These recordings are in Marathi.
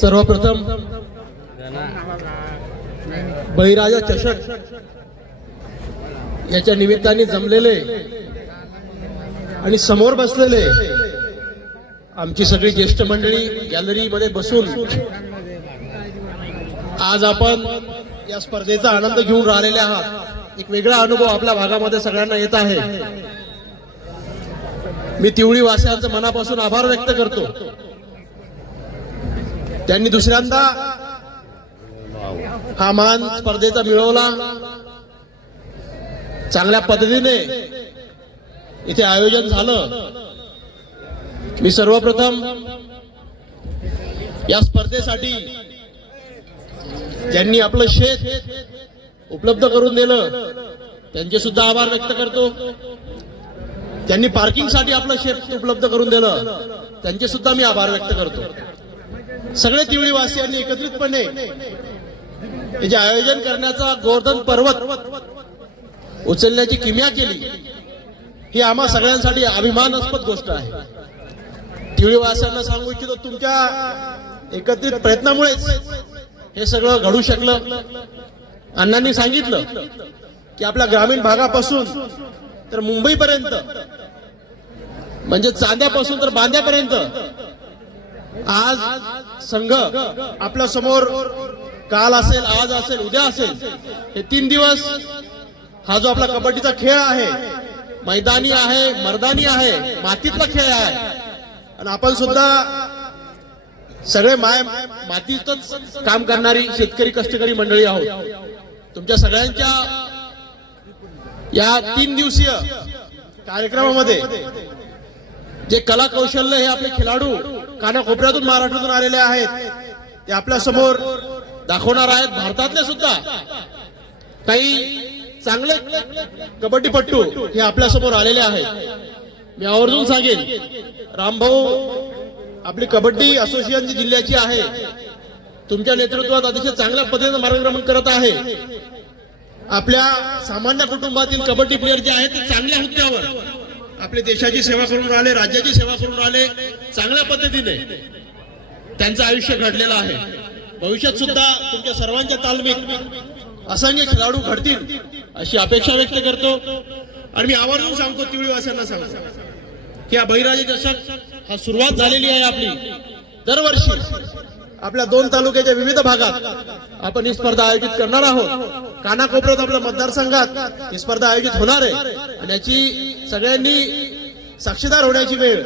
सर्वप्रथम बळीराजा चषक याच्या निमित्ताने जमलेले आणि समोर बसलेले आमची सगळी ज्येष्ठ मंडळी गॅलरीमध्ये बसून आज आपण या स्पर्धेचा आनंद घेऊन राहिलेले आहात. एक वेगळा अनुभव आपल्या भागामध्ये सगळ्यांना येत आहे. मी तिवळी वासियांचं मनापासून आभार व्यक्त करतो. त्यांनी दुसऱ्यांदा हा मान स्पर्धेचा मिळवला. चांगल्या पद्धतीने इथे आयोजन झालं. मी सर्वप्रथम या स्पर्धेसाठी ज्यांनी आपलं शेत उपलब्ध करून दिलं त्यांचे सुद्धा आभार व्यक्त करतो. त्यांनी पार्किंगसाठी आपलं शेत उपलब्ध करून दिलं त्यांचे सुद्धा मी आभार व्यक्त करतो. सगळे तिवळीवासियांनी एकत्रितपणे त्याचे आयोजन करण्याचा गोवर्धन पर्वत उचलण्याची किमया केली. ही आम्हा सगळ्यांसाठी अभिमानास्पद गोष्ट आहे. तिवळीवासियांना सांगू इच्छितो तुमच्या एकत्रित प्रयत्नामुळेच हे सगळं घडू शकलं. अण्णांनी सांगितलं की आपल्या ग्रामीण भागापासून तर मुंबईपर्यंत म्हणजे चांद्यापासून तर बांद्यापर्यंत आज संघ आपल्यासमोर काल असेल आज असेल उद्या असेल हे तीन दिवस हा जो आपला कबड्डीचा खेळ आहे मैदानी आहे मर्दानी आहे मातीतला खेळ आहे. आणि आपण सुद्धा सगळे माय मातीतच काम करणारी शेतकरी कष्टकरी मंडळी आहोत. तुमच्या सगळ्यांच्या या तीन दिवसीय कार्यक्रमामध्ये जे कला कौशल्य हे आपले खेळाडू कानाकोपऱ्यातून महाराष्ट्रातून आलेले आहेत ते आपल्यासमोर दाखवणार आहेत भारतातले सुद्धा. काही चांगले कबड्डीपट्टू हे आपल्यासमोर आलेले आहेत. मी आवर्जून सांगेन रामभाऊ आपली कबड्डी असोसिएशन जी जिल्ह्याची आहे तुमच्या नेतृत्वात अतिशय चांगल्या पद्धतीने मार्गक्रमण करत आहे. आपल्या सामान्य कुटुंबातील कबड्डी प्लेयर जे आहेत ते चांगल्या हुद्द्यावर आपल्या देशाची सेवा करून राहिले राज्याची सेवा करून राहिले चांगल्या पद्धतीने त्यांचं आयुष्य घडलेलं आहे. भविष्यात सुद्धा तुमच्या सर्वांच्या तालमीत असंख्य खेळाडू घडतील अशी अपेक्षा व्यक्त करतो. आणि मी आवर्जून सांगतो तिवळीवासियांना सांगतो की हा बहिराजे चषक हा सुरुवात झालेली आहे आपली. दरवर्षी आपल्या दोन तालुक्याच्या विविध भागात आपण ही स्पर्धा आयोजित करणार आहोत. कानाकोपऱ्यात आपल्या मतदारसंघात ही स्पर्धा आयोजित होणार आहे. आणि याची सगळ्यांनी साक्षीदार होण्याची वेळ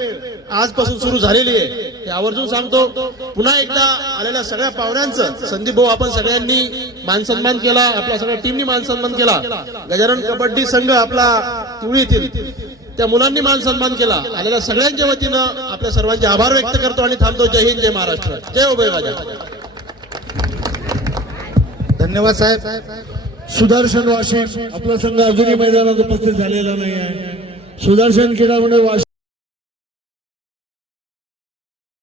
आजपासून सुरू झालेली आहे. हे आवर्जून सांगतो पुन्हा एकदा आलेल्या सगळ्या पाहुण्यांचं संदीप भाऊ आपण सगळ्यांनी मान सन्मान केला आपल्या सगळ्या टीमनी मान सन्मान केला. गजानन कबड्डी संघ आपला तिवळी येथील त्या मुलांनी मान सन्मान केला. आलेल्या सगळ्यांच्या वतीनं आपल्या सर्वांचे आभार व्यक्त करतो आणि थांबतो. जय हिंद जय महाराष्ट्र. जय उभय राजा. धन्यवाद साहेब. सुदर्शन वाशिम आपला संघ अजूनही मैदानात उपस्थित झालेला नाही आहे. सुदर्शन क्रीडा मंडळ वाशिम